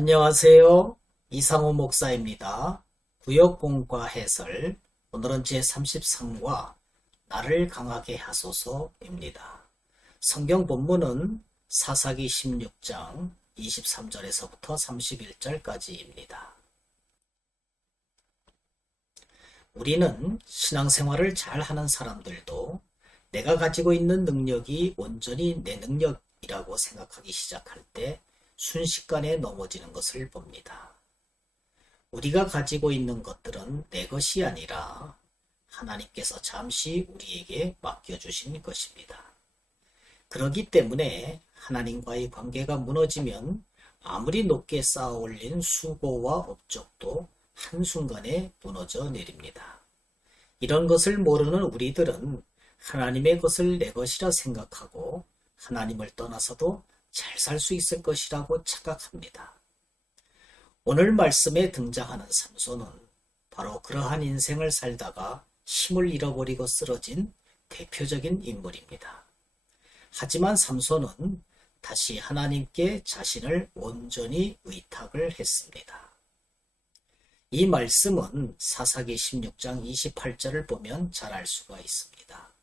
안녕하세요. 이상호 목사입니다. 구역공과 해설, 오늘은 제33과 나를 강하게 하소서입니다. 성경 본문은 사사기 16장 23절에서부터 31절까지입니다. 우리는 신앙생활을 잘하는 사람들도 내가 가지고 있는 능력이 온전히 내 능력이라고 생각하기 시작할 때 순식간에 넘어지는 것을 봅니다. 우리가 가지고 있는 것들은 내 것이 아니라 하나님께서 잠시 우리에게 맡겨주신 것입니다. 그렇기 때문에 하나님과의 관계가 무너지면 아무리 높게 쌓아 올린 수고와 업적도 한순간에 무너져 내립니다. 이런 것을 모르는 우리들은 하나님의 것을 내 것이라 생각하고 하나님을 떠나서도 잘 살 수 있을 것이라고 착각합니다. 오늘 말씀에 등장하는 삼손은 바로 그러한 인생을 살다가 힘을 잃어버리고 쓰러진 대표적인 인물입니다. 하지만 삼손은 다시 하나님께 자신을 온전히 의탁을 했습니다. 이 말씀은 사사기 16장 28절을 보면 잘 알 수가 있습니다.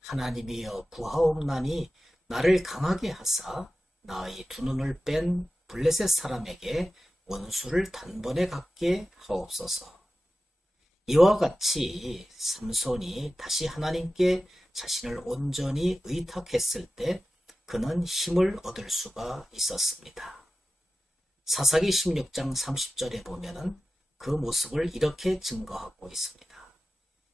하나님이여 구하옵나니 나를 강하게 하사 나의 두 눈을 뺀 블레셋 사람에게 원수를 단번에 갚게 하옵소서. 이와 같이 삼손이 다시 하나님께 자신을 온전히 의탁했을 때 그는 힘을 얻을 수가 있었습니다. 사사기 16장 30절에 보면은 그 모습을 이렇게 증거하고 있습니다.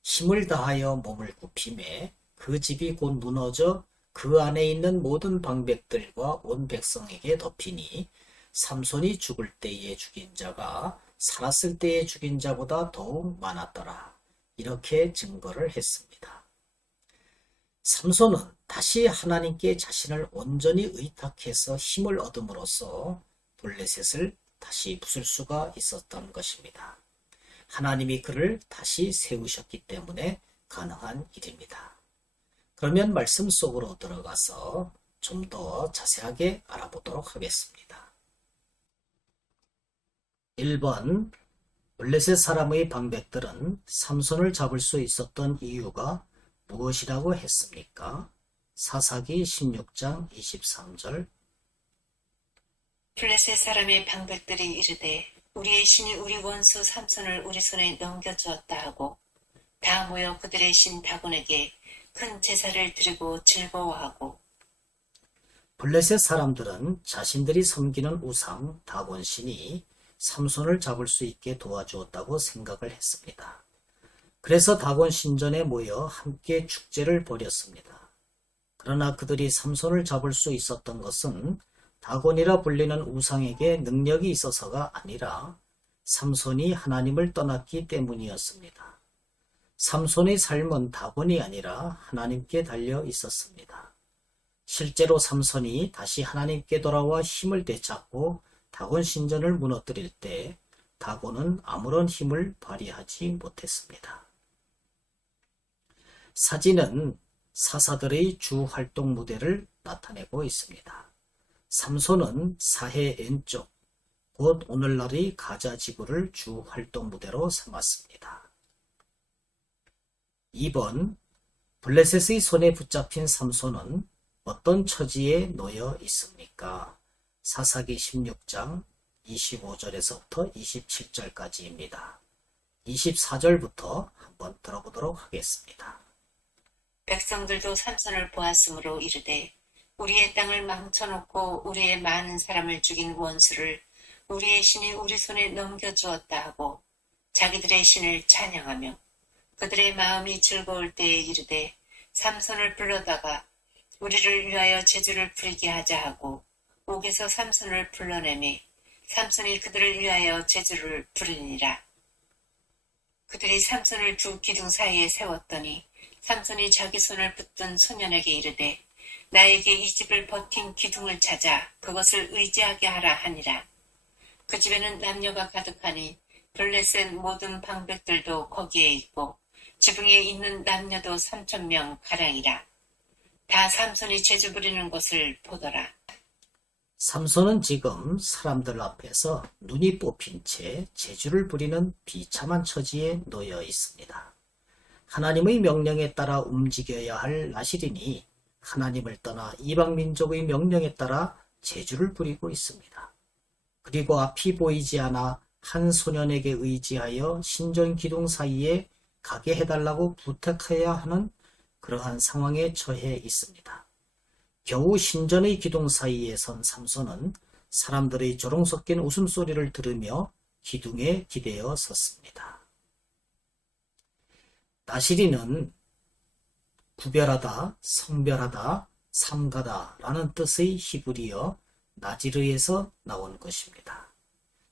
힘을 다하여 몸을 굽히매 그 집이 곧 무너져 그 안에 있는 모든 방백들과 온 백성에게 덮이니 삼손이 죽을 때에 죽인 자가 살았을 때에 죽인 자보다 더욱 많았더라. 이렇게 증거를 했습니다. 삼손은 다시 하나님께 자신을 온전히 의탁해서 힘을 얻음으로써 블레셋을 다시 부술 수가 있었던 것입니다. 하나님이 그를 다시 세우셨기 때문에 가능한 일입니다. 그러면 말씀 속으로 들어가서 좀 더 자세하게 알아보도록 하겠습니다. 1번, 블레셋 사람의 방백들은 삼손을 잡을 수 있었던 이유가 무엇이라고 했습니까? 사사기 16장 23절. 블레셋 사람의 방백들이 이르되 우리의 신이 우리 원수 삼손을 우리 손에 넘겨주었다 하고 다 모여 그들의 신 다곤에게 큰 제사를 드리고 즐거워하고. 블레셋 사람들은 자신들이 섬기는 우상 다곤 신이 삼손을 잡을 수 있게 도와주었다고 생각을 했습니다. 그래서 다곤 신전에 모여 함께 축제를 벌였습니다. 그러나 그들이 삼손을 잡을 수 있었던 것은 다곤이라 불리는 우상에게 능력이 있어서가 아니라 삼손이 하나님을 떠났기 때문이었습니다. 삼손의 삶은 다곤이 아니라 하나님께 달려 있었습니다. 실제로 삼손이 다시 하나님께 돌아와 힘을 되찾고 다곤 신전을 무너뜨릴 때 다곤은 아무런 힘을 발휘하지 못했습니다. 사진은 사사들의 주 활동 무대를 나타내고 있습니다. 삼손은 사해 N쪽, 곧 오늘날의 가자 지구를 주 활동 무대로 삼았습니다. 2번, 블레셋의 손에 붙잡힌 삼손은 어떤 처지에 놓여 있습니까? 사사기 16장 25절에서부터 27절까지입니다. 24절부터 한번 들어보도록 하겠습니다. 백성들도 삼손을 보았으므로 이르되 우리의 땅을 망쳐놓고 우리의 많은 사람을 죽인 원수를 우리의 신이 우리 손에 넘겨주었다 하고 자기들의 신을 찬양하며 그들의 마음이 즐거울 때에 이르되 삼손을 불러다가 우리를 위하여 제주를 부리게 하자 하고 옥에서 삼손을 불러내매 삼손이 그들을 위하여 제주를 부르니라. 그들이 삼손을 두 기둥 사이에 세웠더니 삼손이 자기 손을 붙든 소년에게 이르되 나에게 이 집을 버틴 기둥을 찾아 그것을 의지하게 하라 하니라. 그 집에는 남녀가 가득하니 블레셋 모든 방백들도 거기에 있고 지붕에 있는 남녀도 3,000명 가량이라. 다 삼손이 제주 부리는 것을 보더라. 삼손은 지금 사람들 앞에서 눈이 뽑힌 채 재주를 부리는 비참한 처지에 놓여 있습니다. 하나님의 명령에 따라 움직여야 할 나실인이 하나님을 떠나 이방민족의 명령에 따라 재주를 부리고 있습니다. 그리고 앞이 보이지 않아 한 소년에게 의지하여 신전 기둥 사이에 가게 해달라고 부탁해야 하는 그러한 상황에 처해 있습니다. 겨우 신전의 기둥 사이에 선 삼손은 사람들의 조롱 섞인 웃음소리를 들으며 기둥에 기대어 섰습니다. 나시린은 구별하다, 성별하다, 삼가다 라는 뜻의 히브리어 나지르에서 나온 것입니다.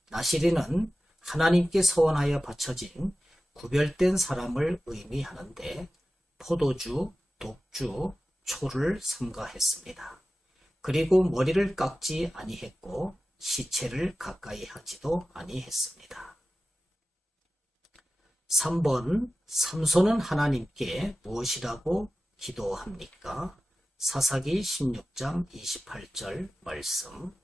나시린은 하나님께 서원하여 바쳐진 구별된 사람을 의미하는데 포도주, 독주, 초를 삼가했습니다. 그리고 머리를 깎지 아니했고 시체를 가까이 하지도 아니했습니다. 3번 삼손은 하나님께 무엇이라고 기도합니까? 사사기 16장 28절 말씀.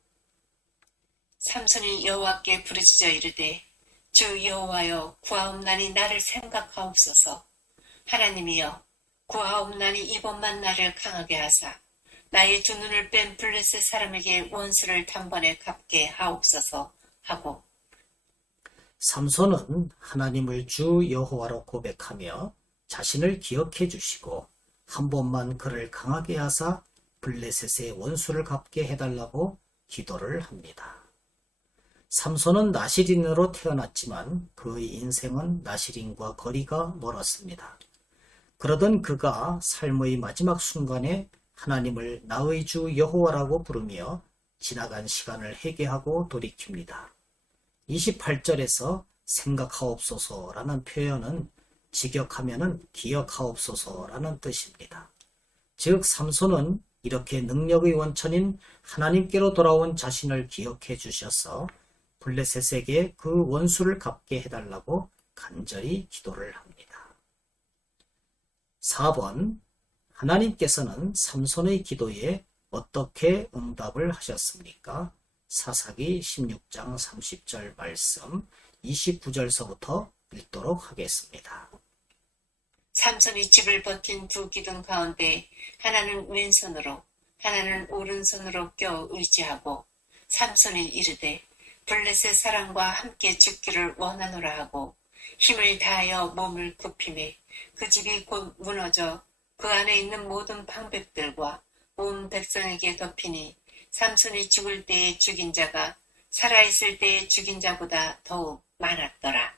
삼손이 여호와께 부르짖어 이르되 주 여호와여 구하옵나니 나를 생각하옵소서. 하나님이여 구하옵나니 이번만 나를 강하게 하사 나의 두 눈을 뺀 블레셋 사람에게 원수를 단번에 갚게 하옵소서 하고. 삼손은 하나님을 주 여호와로 고백하며 자신을 기억해 주시고 한 번만 그를 강하게 하사 블레셋의 원수를 갚게 해달라고 기도를 합니다. 삼손은 나시린으로 태어났지만 그의 인생은 나시린과 거리가 멀었습니다. 그러던 그가 삶의 마지막 순간에 하나님을 나의 주 여호와라고 부르며 지나간 시간을 회개하고 돌이킵니다. 28절에서 생각하옵소서라는 표현은 직역하면은 기억하옵소서라는 뜻입니다. 즉 삼손은 이렇게 능력의 원천인 하나님께로 돌아온 자신을 기억해 주셔서 블레셋에게 그 원수를 갚게 해달라고 간절히 기도를 합니다. 4번 하나님께서는 삼손의 기도에 어떻게 응답을 하셨습니까? 사사기 16장 30절 말씀 29절서부터 읽도록 하겠습니다. 삼손이 집을 버틴 두 기둥 가운데 하나는 왼손으로 하나는 오른손으로 껴 의지하고 삼손이 이르되 블레셋 사람과 함께 죽기를 원하노라 하고 힘을 다하여 몸을 굽히매 그 집이 곧 무너져 그 안에 있는 모든 방백들과 온 백성에게 덮이니 삼손이 죽을 때에 죽인 자가 살아있을 때에 죽인 자보다 더욱 많았더라.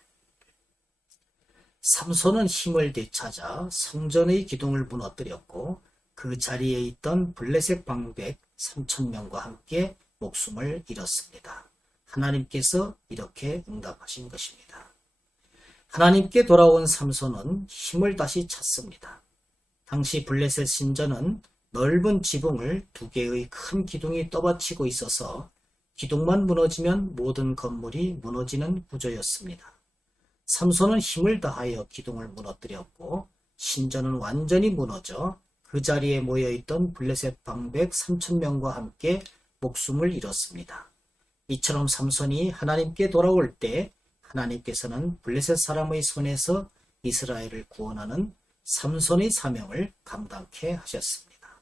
삼손은 힘을 되찾아 성전의 기둥을 무너뜨렸고 그 자리에 있던 블레셋 방백 3,000명과 함께 목숨을 잃었습니다. 하나님께서 이렇게 응답하신 것입니다. 하나님께 돌아온 삼손은 힘을 다시 찾습니다. 당시 블레셋 신전은 넓은 지붕을 두 개의 큰 기둥이 떠받치고 있어서 기둥만 무너지면 모든 건물이 무너지는 구조였습니다. 삼손은 힘을 다하여 기둥을 무너뜨렸고 신전은 완전히 무너져 그 자리에 모여있던 블레셋 방백 3,000명과 함께 목숨을 잃었습니다. 이처럼 삼손이 하나님께 돌아올 때 하나님께서는 블레셋 사람의 손에서 이스라엘을 구원하는 삼손의 사명을 감당케 하셨습니다.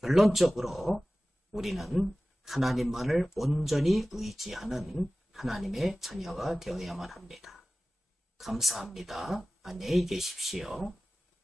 결론적으로 우리는 하나님만을 온전히 의지하는 하나님의 자녀가 되어야만 합니다. 감사합니다. 안녕히 계십시오.